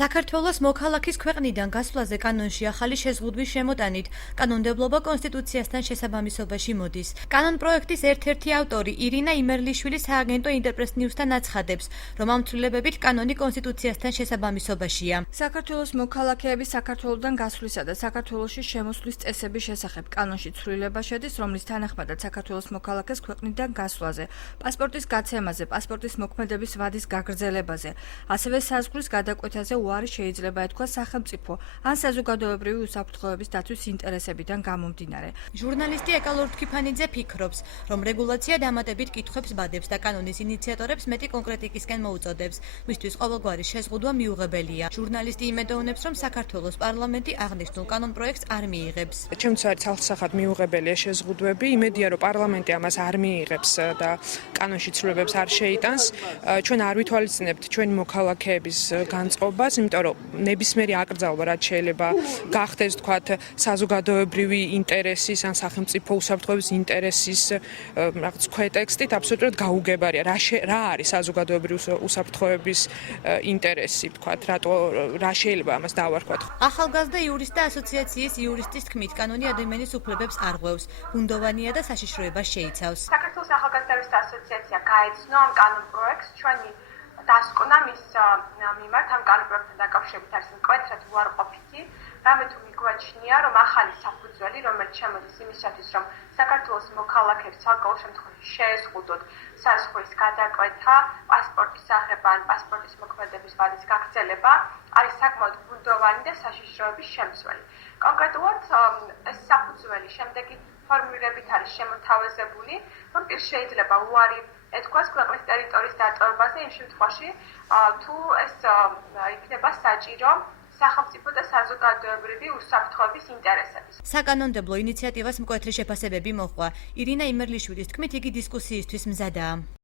საქართველოს მოქალაქის ქვეყნიდან გასვლაზე კანონში ახალი შეზღუდვის შემოტანით კანონმდებლობა კონსტიტუციასთან შესაბამისობაში მოდის. კანონპროექტის ერთ-ერთი ავტორი ირინა იმერლიშვილი სააგენტო ინტერპრეს ნიუსთან აცხადებს, რომ ამ ცვლილებებით კანონი კონსტიტუციასთან შესაბამისობაშია. საქართველოს მოქალაქეების საქართველოდან გასვლისა და საქართველოში შემოსვლის წესების შესახებ კანონში ცვლილება შედის, რომლის თანახმადაც საქართველოს მოქალაქეს ქვეყნიდან გასვლაზე, პასპორტის გაცემაზე, პასპორტის მოქმედების ვადის გაგრძელებაზე, ასევე საზღვრის გადაკვეთაზე უარი შეიძლება ეთქვას სახელმწიფო ან საზოგადოებრივი უსაფრთხოების დაცვის ინტერესებიდან გამომდინარე. ჟურნალისტი ეკალურ თქიფანიძე ფიქრობს, რომ რეგულაცია დამატებით კითხვებს ბადებს და კანონის ინიციატორებს მეტი კონკრეტიკისკენ მოუწოდებს, მისთვის ყოველგვარი შეზღუდვა მიუღებელია. ჟურნალისტი იმედოვნებს, რომ საქართველოს პარლამენტი აღნიშნულ კანონპროექტს არ მიიღებს. ჩემთვის არის ცალსახად მიუღებელია შეზღუდვები, იმედია, რომ პარლამენტი ამას არ მიიღებს და კანონში ცვლილებებს არ შეიტანს. ჩვენ არ ვითვალისწინებთ ჩვენი მოქალაქეების განწყობას, იმიტომ რომ ნებისმიერი აკრძალვა, რაც შეიძლება გახდეს, თქვათ, საზოგადოებრივი ინტერესის ან სახელმწიფო უსაფრთხოების ინტერესის რაღაც ქვეტექსტით აბსოლუტურად გაუგებარია. რა არის საზოგადოებრივი უსაფრთხოების ინტერესი, თქვათ, რა შეიძლება ამას დავარქვათ. ახალგაზრდა იურისტთა ასოციაციის იურისტის თქმით, კანონი ადამიანის უფლებებს არ ღვევს, ბუნდოვანია და საშიშროებას შეიცავს. საქართველოს ახალგაზრდა იურისტთა ასოციაცია გაეცნო ამ კანონპროექტს, ჩვენი დასკვნა მის მიმართ ამ კანონპროექტთან დაკავშირებით არის მკვეთრად უარყოფითი. რამე თუ მიგვაჩნია, რომ ახალი საფუძველი, რომელიც შემოდის იმისათვის, რომ საქართველოს მოქალაქეებს ცალკეულ შემთხვევაში შეეზღუდოთ საზღვრის გადაკვეთა, პასპორტის აღება ან პასპორტის მოქმედების ვადის გაგრძელება, არის საკმაოდ ბუნდოვანი და საშიშროების შემცველი. კონკრეტულად ეს საფუძველი შემდეგი ფორმულირებით არის შემოთავაზებული, რომ პირს შეიძლება უარი ეთქვას ქვეყნის ტერიტორიის დატოვებაზე იმ შემთხვევაში, თუ ეს იქნება საჭირო სახელმწიფო და საზოგადოებრივი უსაფრთხოების ინტერესების. საკანონმდებლო ინიციატივას მკვეთრი შეფასებები მოჰყვა. ირინა იმერლიშვილის თქმით, იგი დისკუსიისთვის მზადაა.